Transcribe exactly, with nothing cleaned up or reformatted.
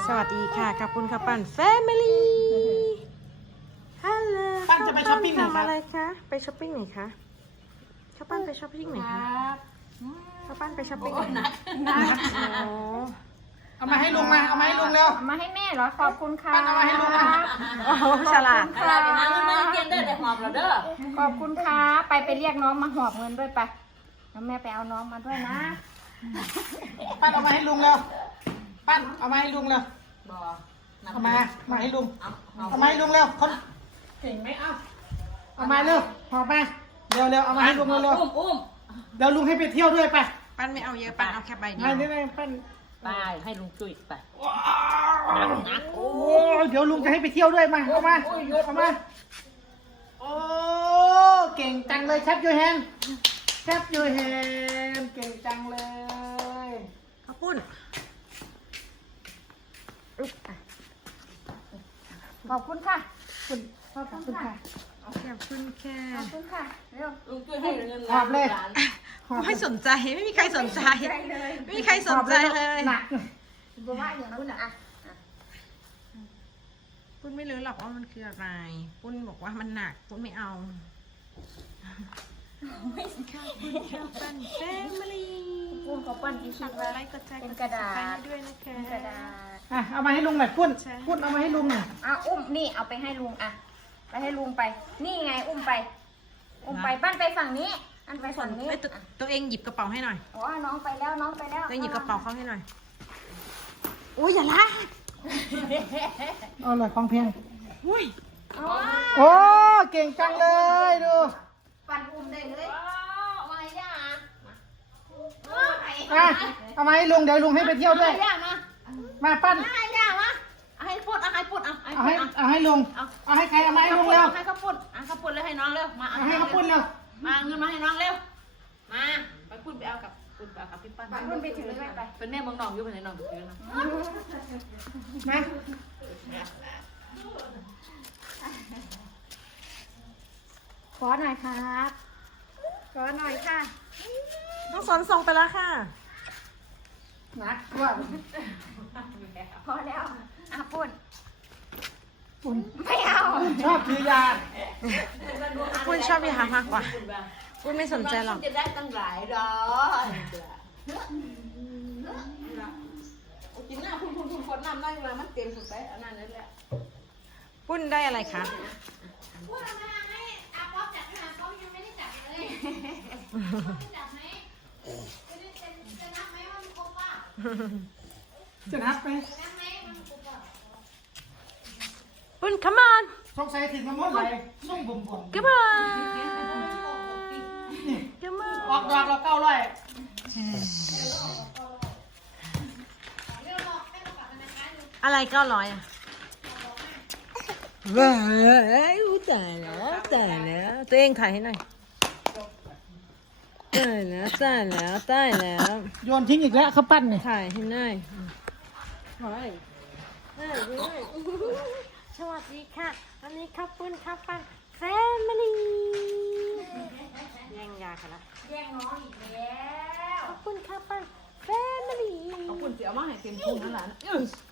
วัสดีค่ะขอบคุณค่ะปันแฟมิลี่ฮัลโหลปั้นจะไปช้อปปิ้งไหนครับทำอะไรคะไปช้อปปิ้งไหนคะข้าวปั้นไปช้อปปิ้งไหนคะข้าวปั้นไปช้อปปิ้งไหนนะโอ้เอามาให้ลุงมาเอามาให้ลุงเร็วเอามาให้แม่เหรอขอบคุณค่ะปั้นเอามาให้ลุงนะโอ้ฉลาดค่ะไปหาเงินมาเก็บเด้อแต่หอบเราเด้อขอบคุณค่ะไปไปเรียกน้องมาหอบเงินด้วยไปแล้วแม่ไปเอาน้องมาด้วยนะปั้นเอามาให้ลุงเร็วปั้นเอามาให้ลุงเร็วบอเอามามาให้ลุงเอามาให้ลุงเร็วคนเก่งไหมเอ้าเอามาเร็วหอบมาเร็วเร็วเอามาให้ลุงเร็วเร็วอุ้มอุ้มเดี๋ยวลุงให้ไปเที่ยวด้วยไปปั้นไม่เอาเยอะปั้นเอาแค่ใบเดีมายวได้ไหมปั้นไปให้ลุงจุ้ยไปนักนักโอ้เดี๋ยวลุงจะให้ไปเที่ยวด้วยมาเอามาเอามาโอ้เก่งจังเลยแชปยูแฮนแชปยูแฮนเก่งจังเลยข้าวปุ้นอุ๊บอ่ะขอบคุณค่ะคุณขอบคุณค่ะขอบคุณแค่ขอบคุณค่ะเร็วลุงจุ้ยให้เงินหอบเลยไม่สนใจไม่มีใครสนใจไม่มีใครสนใจเลยหนักบอกว่าอย่างนู้นอ่ะปุ้นไม่รู้หรอกว่ามันคืออะไรปุ้นบอกว่ามันหนักปุ้นไม่เอาไม่สิค่ะปุ้นข้าวปั้นแฟมิลี่ปูนขอปั้นที่คิดอะว่าไรก็แจ้งเป็นกระดาษให้ด้วยนะคะเป็นกระดาษอ่ะเอามาให้ลุงหน่อยปุ้นใช่ปุ้นเอามาให้ลุงหน่อยอ่ะอุ้มนี่เอาไปให้ลุงอ่ะไปให้ลุงไป นี่ไงอุ้มไป อุ้มไปปั้นไปฝั่งนี้อันไปฝั่งนี้เอ้ยตัวตัวเองหยิบกระเป๋าให้หน่อยอ๋อน้องไปแล้วน้องไปแล้วตัวเองหยิบกระเป๋าเขาให้หน่อยโอ้ยอย่าลากเอาเลยของเพียงอุ้ยอ๋อโอ้เก่งจังเลยดูปั้นอุ้มได้เลยมาย่าอ่ะเอามาให้ลุงเดี๋ยวลุงให้ไปเที่ยวด้วยย่ามามาปั้นให้ย่ามาให้พูดเอาให้พูดเอาให้เอาพูให้ดเอาเอาให้ลุงเอาให้ใครเอามาให้ลุงเร็วให้เขาพูดเอาเขาพูดเลยให้น้องเร็วมาเอาให้เขาปุ้นเร็วมาเงินมาให้น้องเร็วมาไปพูดไปเอากับพูดไปเอากับพี่ปั้นปั้นอุ้มไปถือด้วยไปเป็นแม่เมืองนองอยู่เป็นไหนน้องถือนะมาขอหน่อยครับขอหน่อยค่ะน้องสนส่งไปแล้วค่ะหนักว่าพอแล้วอ่ะปุ่นปุ้นไม่เอาชอบซื้อยาปุ้นชอบยามากกว่าปุ้นไม่สนใจหรอกจะได้ตั้งหลายร้อยกินหน้าคุณคุณคุณคนน้ำได้เลยมันเต็มสุดไปอันนั้นนั่นแหละปุ้นได้อะไรคะพูดมาให้อาป๊อปจับให้อาป๊อปยังไม่ได้จับเลยจับไหมจะจะจะนับไหมว่ามันครบป่ะจะนับไหมนับไหมมันครบป่ะปุ้น come on สงสัยถึงมันหมดเลยส่งบ่มบ่ม come on come on ออกดอกเราเก้าร้อยอะไรเก้าร้อยอ่ะว้าวตายแล้วตายแล้วตัวเองถ่ายให้หน่อยตายแล้วตายแล้วตายแล้วโยนทิ้งอีกแล้วเขาปั้นเนี่ยถ่ายให้หน่อยถ่ายถ่ายด้วยสวัสดีค่ะวันนี้ข้าวปุ้นข้าวปั้นแฟมิลี่แย่งยากันละแย่งน้องอีกแล้วข้าวปุ้นข้าวปั้นแฟมิลี่เอาคุณเสียมาให้เต็มพุงนั่นแหละ